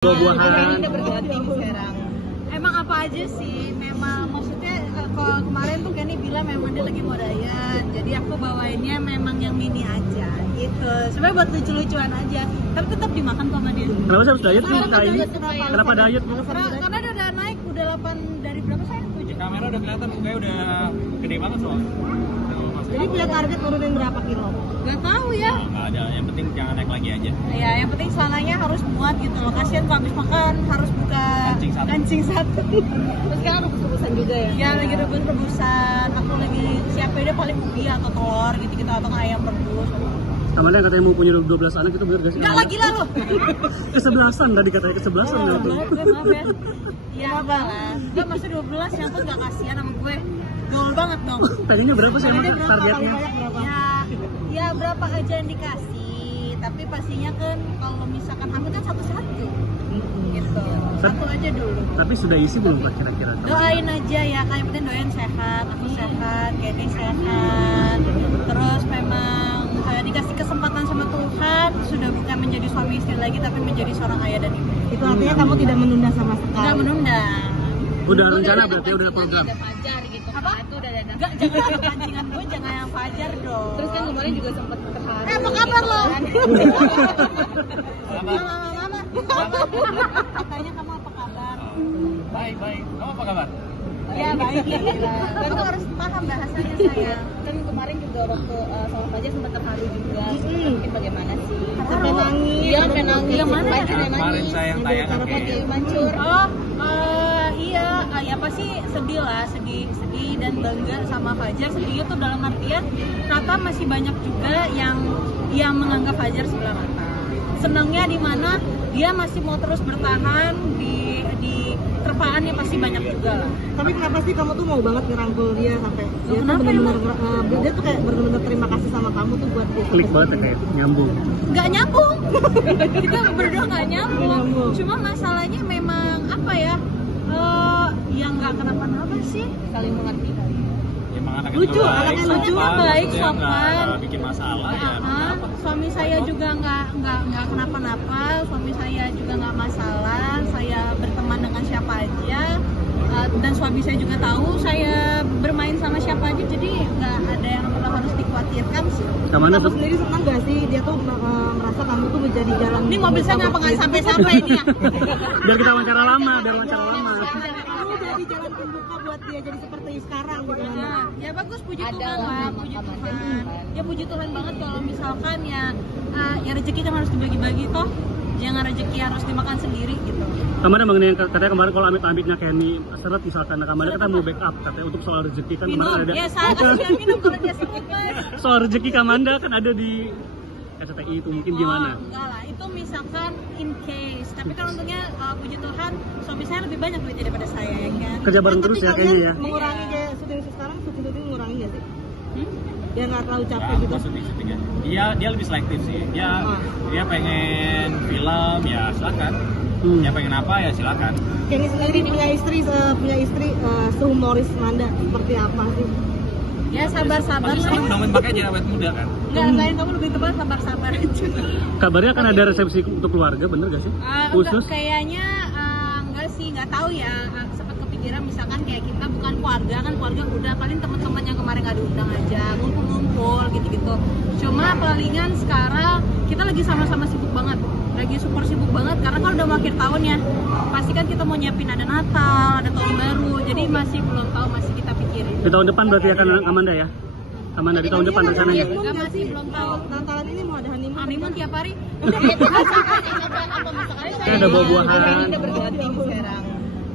Buah-buahan. Udah berganti sekarang. Emang apa aja sih? Memang maksudnya kalau kemarin tuh Kenny bilang memang dia lagi mau diet, jadi aku bawainnya memang yang mini aja gitu. Sebenarnya buat lucu-lucuan aja, tapi tetap dimakan kok sama dia. Kenapa sih harus diet sih? Kenapa diet? Karena dia udah naik, udah 8 dari berapa saya? 7. Kamera udah kelihatan mukanya udah gede banget soalnya. Jadi punya target turunin berapa kilo? Gak tahu ya. Nggak ada, yang penting jangan naik lagi aja. Ya, yang penting celananya harus muat gitu loh. Kasian kalau habis makan harus buka kancing satu. Terus sekarang rebus-rebusan juga ya? Ya lagi rebus-rebusan. Aku lagi siapin dia paling ubi atau telur gitu-gitu atau ayam rebus. Kamanda yang katanya mau punya 12 anak itu bener gak sih? Enggak lagi lah lo. Kesebelasan tadi katanya kesebelasan Oh, gitu. maaf ya. Ya enggak lah. Gue masih 12 yang pun gak kasihan sama gue. Gaul banget dong. Pengennya berapa sih emang Pengennya targetnya? Ya berapa aja yang dikasih. Tapi pastinya kan kalau misalkan aku kan satu-satu. Gitu. Satu aja dulu. Tapi sudah isi belum Pak kira-kira? Doain aja ya, kayak penting doain sehat, aku sehat, Kenny sehat. Terus memang dikasih kesempatan sama Tuhan, sudah bukan menjadi suami istri lagi, tapi menjadi seorang ayah dan ibu. Itu artinya kamu tidak menunda sama sekali? Enggak menunda. Udah rencana berarti udah program. Ada Fajar gitu. Apa? Itu udah ada. Enggak, jangan yang pancingan gue, jangan yang Fajar dong. Terus kan kemarin juga sempat terharu. Apa kabar lo? Apa? Katanya kamu apa kabar? Baik. Kamu apa kabar? Ya baik. Kamu harus paham bahasanya sayang. Kan kemarin juga waktu sama Fajar sempat terharu juga. Mungkin bagaimana sih? Terharu? Nangis. Iya, sampai nangis. Yang mana? Fajar yang Kemarin nangis. saya yang tayang Cara oke. Fajar mancur. Iya, ya pasti sedih lah, sedih dan bangga sama Fajar. Sedih itu dalam artian Rata masih banyak juga yang menganggap Fajar sebelah mata. Senangnya di mana dia masih mau terus bertahan di terpaannya pasti banyak juga lah. Tapi kenapa sih kamu tuh mau banget ngerangkul dia sampai dia tuh kenapa benar-benar dia tuh kayak benar-benar terima kasih sama kamu tuh buat dia. Klik banget ya kayak nyambung. Nggak nyambung. Kita berdua nggak nyambung. Nyambung. Cuma masalahnya memang apa ya? Yang nggak kenapa-napa sih. Saling mengerti kali. Emang anaknya Lucu, baik, anaknya lucu. sopan, Baik, maksudnya sopan. nggak bikin masalah ya. Kenapa? Suami saya juga nggak kenapa-napa. Suami saya juga nggak masalah. Saya berteman dengan siapa aja. Dan suami saya juga tahu saya bermain sama siapa aja. Jadi nggak ada yang harus dikhawatirkan sih. Kamanda Kamu sendiri senang gak sih dia tuh merasa kamu tuh menjadi jalan? Ini mobil saya ngapa nggak sampai-sampai ini ya? biar kita wawancara lama, biar wawancara lama. Kamu jadi jalan pembuka buat dia jadi seperti sekarang gitu kan? Ya bagus, puji Ada Tuhan lah, lah, puji makanan. Tuhan. Ya puji Tuhan banget kalau misalkan ya rezeki kan harus dibagi-bagi toh. Jangan rezeki harus dimakan sendiri gitu. Kamanda mengenai katanya kemarin kalau amit-amitnya Kenny seret misalkan Kamanda kita mau backup katanya untuk soal rezeki kan Minum, kemarin ada. ya saya kan minum kalau dia sekuat. Soal rezeki Kamanda kan ada di STI itu mungkin gimana? Enggak lah, itu misalkan in case. Tapi kan untungnya puji Tuhan suami saya lebih banyak duitnya daripada saya ya kan. Kerja bareng terus ya kayaknya ya. Mengurangi kayak syuting sekarang, syuting mengurangi gak sih? Biar nggak terlalu capek gitu. Syuting-syutingnya. Dia lebih selektif sih. Dia pengen film ya silakan. Dia pengen apa ya silakan. Kenny sendiri punya istri sehumoris Manda seperti apa sih? Ya sabar-sabar Pasti lah. sering nomen pakai awet muda kan. Enggak, lain kamu lebih tebal sabar-sabar aja. Kabarnya kan ada resepsi untuk keluarga, bener gak sih? Khusus? Kayaknya enggak sih, nggak tahu ya. Sempat kepikiran misalkan kayak kita bukan keluarga kan, keluarga udah paling teman-teman yang kemarin nggak diundang aja, ngumpul-ngumpul gitu-gitu. Cuma palingan sekarang kita lagi sama-sama sibuk banget, lagi super sibuk banget karena kan udah mau akhir tahun ya. Pasti kan kita mau nyiapin ada Natal, ada tahun baru, jadi masih belum tahu, masih kita pikirin. Di tahun depan berarti akan Kamanda ya? Kamanda di tahun depan rencananya? Enggak, masih belum tahu. Natalan ini mau ada honeymoon. Honeymoon tiap hari. Kayak ada buah-buahan. Udah berganti sekarang.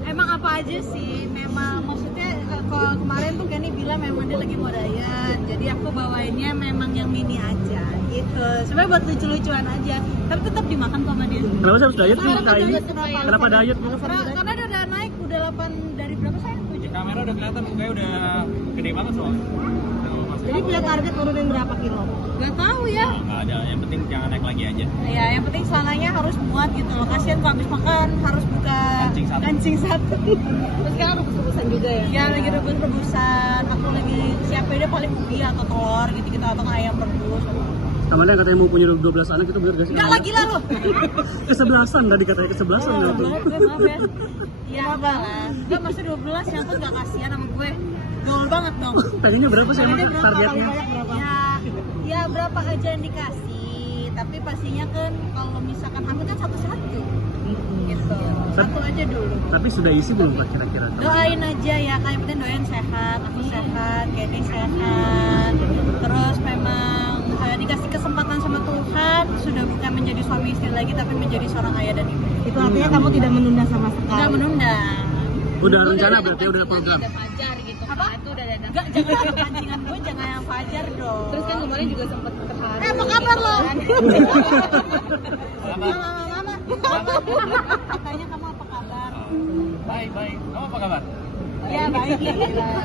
Emang apa aja sih? Memang maksudnya kalau kemarin tuh Kenny bilang memang dia lagi mau diet, jadi aku bawainnya memang yang mini aja gitu. Sebenarnya buat lucu-lucuan aja, tapi tetap dimakan kok sama dia. Kenapa sih harus diet sih? Kenapa diet? Karena dia udah naik, udah 8 dari berapa saya? 7. Kamera udah kelihatan mukanya udah gede banget soalnya. Jadi punya target turunin berapa kilo? Gak tahu ya. Nggak ada, yang penting jangan naik lagi aja. Ya, yang penting celananya harus muat gitu loh. Kasian kalau habis makan harus buka kancing satu. Terus sekarang rebus-rebusan juga ya? Ya lagi rebus-rebusan. Aku lagi siapin dia paling ubi atau telur gitu-gitu atau ayam rebus. Kamanda yang katanya mau punya 12 anak itu bener gak sih? Enggak lah, gila lo. Kesebelasan tadi katanya kesebelasan Oh, gitu. maaf ya. Ya enggak lah. Enggak masih 12 yang pun enggak kasihan sama gue. Gaul banget dong. Pengennya berapa sih emang Pengennya berapa? targetnya? Paling banyak berapa? Ya berapa aja yang dikasih. Tapi pastinya kan kalau misalkan aku kan satu-satu. Gitu. Satu aja dulu. Tapi sudah isi belum Kak kira-kira? Doain aja ya, kayak penting doain sehat, aku sehat, Kenny sehat. Terus memang dikasih kesempatan sama Tuhan, sudah bukan menjadi suami istri lagi, tapi menjadi seorang ayah dan ibu. Itu artinya kamu tidak menunda sama sekali. Nggak menunda. Udah rencana berarti udah program. Ada Fajar gitu. Apa? Itu udah ada. Enggak, jangan ada pancingan gue, jangan yang Fajar dong. Terus kan kemarin juga sempat terharu. Apa kabar lo? Mama. Katanya kamu apa kabar? Baik. Kamu apa kabar? Ya baik ya.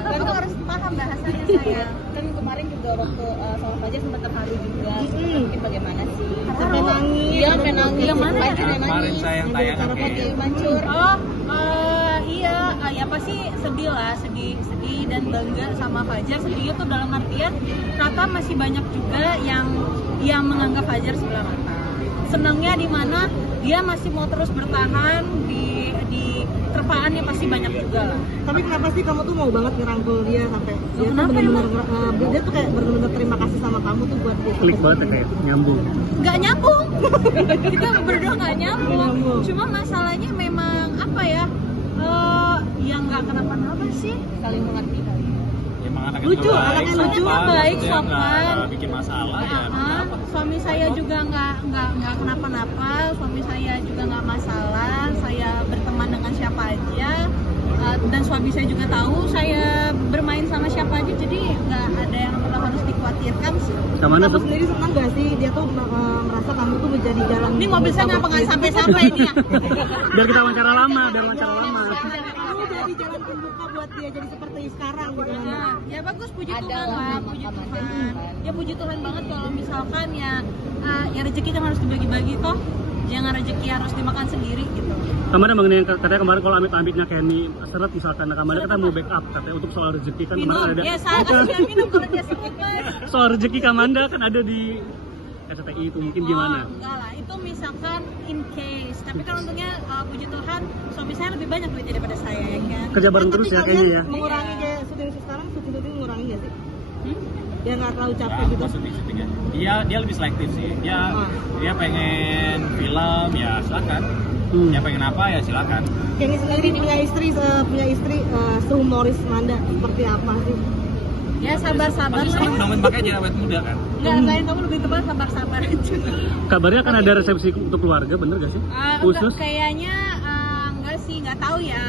Kamu harus paham bahasanya sayang. Kan kemarin juga waktu sama Fajar sempat terharu juga. Mungkin bagaimana sih? Sampai nangis. Iya, sampai nangis. Yang mana? Kemarin saya yang tayangan kayak Mancur. Oh, iya, ya pasti sedih lah, sedih dan bangga sama Fajar. Sedihnya tuh dalam artian Rata masih banyak juga yang menganggap Fajar sebelah mata. Senangnya di mana dia masih mau terus bertahan di terpaannya pasti banyak juga lah. Tapi kenapa sih kamu tuh mau banget ngerangkul dia sampai dia tuh kenapa benar-benar dia tuh kayak benar-benar terima kasih sama kamu tuh buat dia. Klik banget ya kayak nyambung. Nggak nyambung. Kita berdua nggak nyambung. Nyambung. Cuma masalahnya memang apa ya? Yang nggak kenapa-napa sih. Saling mengerti kali. emang anaknya Lucu, juga baik, anaknya lucu. sopan, Baik, maksudnya sopan. nggak bikin masalah ya. Kenapa? Suami saya juga nggak kenapa-napa. Suami saya juga nggak masalah. Saya berteman dengan siapa aja. Dan suami saya juga tahu saya bermain sama siapa aja, jadi nggak ada yang harus dikhawatirkan sih. Kamanda Kamu sendiri senang gak sih dia tuh merasa kamu tuh menjadi jalan. Ini mobil saya ngapa nggak sampai-sampai ini ya? biar kita wawancara lama, Kamu jadi jalan pembuka buat dia jadi seperti sekarang gitu kan. Nah, ya bagus, puji Tuhan lah, puji Tuhan. Ya puji Tuhan banget kalau misalkan ya rezeki kan harus dibagi-bagi toh. Jangan rezeki harus dimakan sendiri gitu. Kamanda mengenai katanya kemarin kalau amit-amitnya Kenny seret misalkan, Kamanda kita mau backup katanya untuk soal rezeki kan Minum, kemarin ada. ya saya kan sudah minum kalau dia sakit. Soal rezeki Kamanda kan ada di SCTI itu mungkin gimana? Oh, enggak lah, itu misalkan in case. Tapi kan untungnya puji Tuhan suami saya lebih banyak duitnya daripada saya ya kan. Kerja bareng terus ya kayaknya ya. Mengurangi kayak syuting sekarang, syuting mengurangi gak sih? Biar nggak terlalu capek gitu. Syuting-syutingnya. Dia lebih selektif sih. Dia pengen film ya silakan. Dia pengen apa ya silakan. Kenny sendiri punya istri sehumoris Nanda seperti apa sih? Ya sabar-sabar Pasti lah. sering pakai awet muda kan. Enggak, kamu lebih tepat sabar-sabar aja. Kabarnya kan ada resepsi untuk keluarga, bener gak sih? Enggak, Khusus? kayaknya enggak sih, enggak tahu ya.